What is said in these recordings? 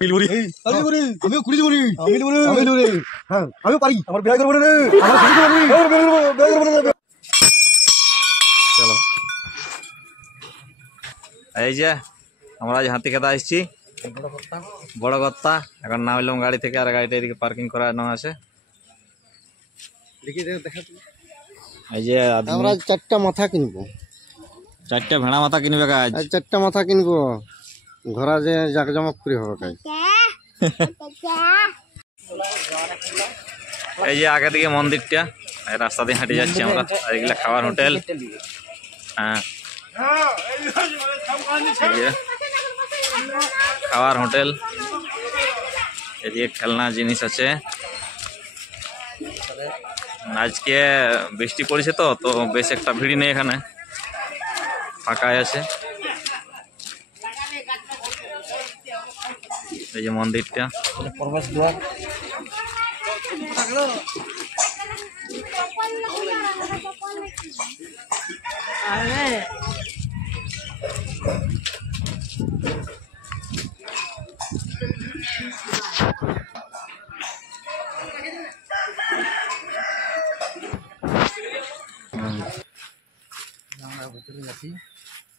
মিলবুরি মিলবুরি আমিও কুড়ি দিবুরি মিলবুরি মিলবুরি হ্যাঁ আমিও পারি আমার বিয়ে করব রে আমার বিয়ে করব চলো এই যে আমরা আজ হাতিখাতা আসছি বড় গত্তা এখন নামলাম গাড়ি থেকে আর গাড়িটা এদিকে পার্কিং করানো আছে এই যে আমরা চারটা মাথা কিনবো চারটা ভেড়া মাথা কিনবে কাজ চারটা মাথা কিনবো ঘোরা যে জাকজমক করে হবে কাজ এই যে আগে দিকে মন্দিরটা রাস্তা দিয়ে হাঁটে যাচ্ছি আমরা আর এগুলা খাবার হোটেল হ্যাঁ খাবার হোটেল এদিকে খেলনা জিনিস আছে আজকে বৃষ্টি পড়েছে তো তো বেশ একটা ভিড় নেই এখানে ফাঁকাই আছে এই যে মন্দিরটা প্রবেশ দ্বার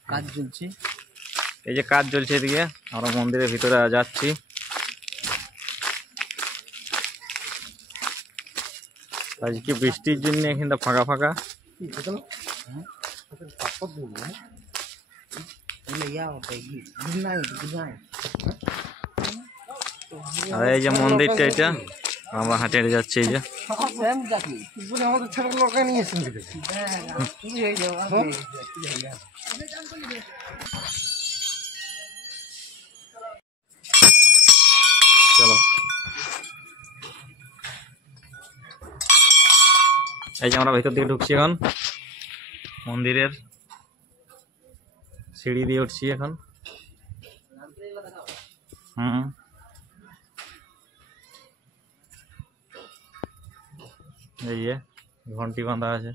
কাজ চলছে এই যে কাজ চলছে এদিকে আমরা মন্দিরের ভিতরে যাচ্ছি আজকে বৃষ্টির জন্য এখানটা ফাঁকা ফাঁকা আর এই যে মন্দিরটা এটা আমরা হাঁটে হেঁটে যাচ্ছি এই যে চলো এই যে আমরা ভেতর দিকে ঢুকছি এখন মন্দিরের সিঁড়ি দিয়ে উঠছি এখন এই যে ঘন্টি বাঁধা আছে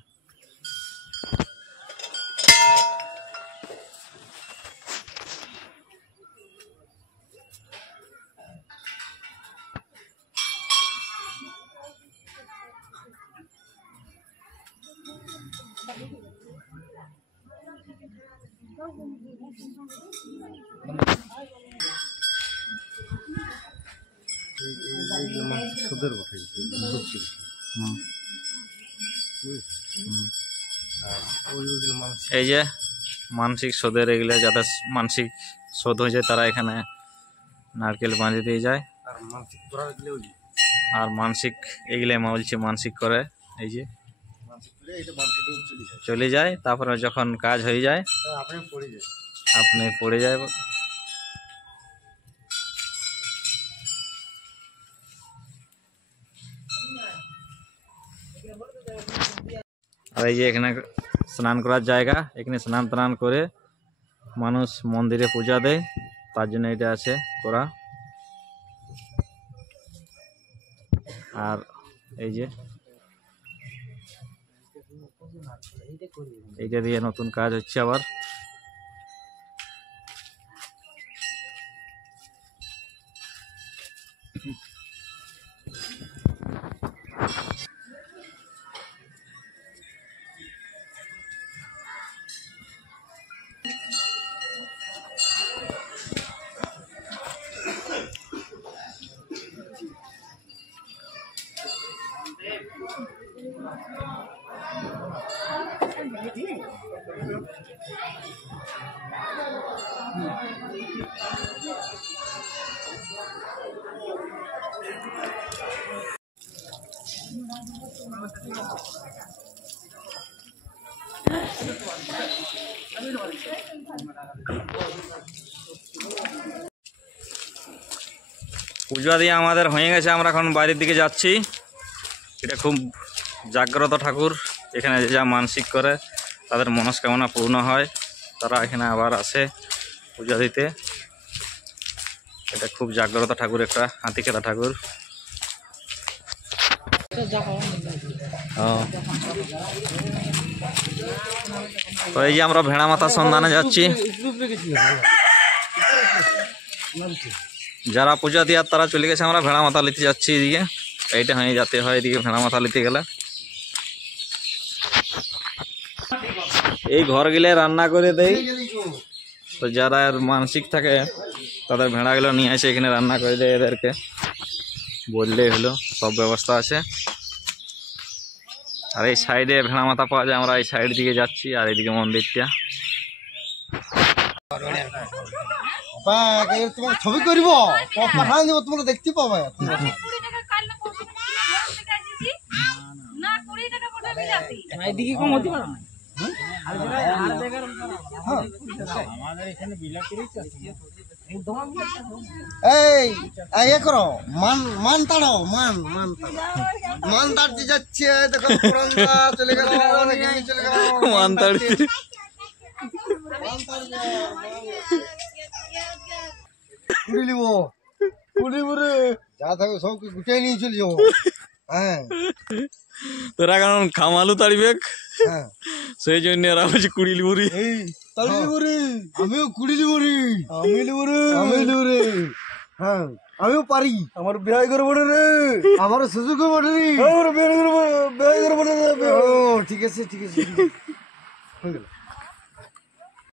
এই যে মানসিক শোধের এগুলো যাদের মানসিক শোধ হয়ে যায় তারা এখানে নারকেল বাঁধে দিয়ে যায় আর মানসিক এগুলো বলছে মানসিক করে এই যে চলে যায় তারপরে যখন কাজ হয়ে যায় আপনি পড়ে যায় আর এই যে এখানে স্নান করার জায়গা এখানে স্নান টান করে মানুষ মন্দিরে পূজা দেয় তার জন্য এটা আছে করা আর এই যে এইটা দিয়ে নতুন কাজ হচ্ছে আবার পূজা দিয়ে আমাদের হয়ে গেছে আমরা এখন বাইরের দিকে যাচ্ছি এটা খুব জাগ্রত ঠাকুর এখানে যা মানসিক করে তাদের মনস্কামনা পূর্ণ হয় তারা এখানে আবার আসে পূজা দিতে এটা খুব জাগ্রত ঠাকুর একটা হাতিখাতা ঠাকুর তো এই যে আমরা ভেড়া মাথার সন্ধানে যাচ্ছি যারা পূজা দেওয়ার তারা চলে গেছে, আমরা ভেড়া মাথা নিতে যাচ্ছি এদিকে। এইটা হয়ে যেতে হয় এদিকে ভেড়া মাথা নিতে গেলে। এই ঘর গেলে রান্না করে দেয়, তো যারা মানসিক থাকে তাদের ভেড়াগুলো নিয়ে আসে এখানে রান্না করে দেয় এদেরকে, বললেই হলো, সব ব্যবস্থা আছে। আর এই সাইডে ভেড়া মাথা পাওয়া যায়, আমরা এই সাইড দিকে যাচ্ছি। আর এদিকে মন্দিরটা। তোমার ছবি করব, পাঠান দেবো, তোমরা দেখতে পাবে। এদিকে কম হতে পারে না। এই ইয়ে করো, মান তাড়ো, মান তাড়তে যাচ্ছে। দেখো পুরানটা চলে গেল, চলে গেল মান তাড়তে। কুড়ি নিব, কুড়ি রে যা থাকবে সব গুটাই নিয়ে চলে যাবো। হ্যাঁ তোরা কারণ খামালু তাড়িবে, হ্যাঁ, সেই জন্য এরা বলছে কুড়ি লিবুরি। আমিও কুড়ি নিব রে, আমি নিব রে। হ্যাঁ আমিও পারি, আমার বিয়ে করবো রে, আমারও সুযোগ করবো রে, বিয়ে করবো রে। ও ঠিক আছে, ঠিক আছে, হয়ে গেল।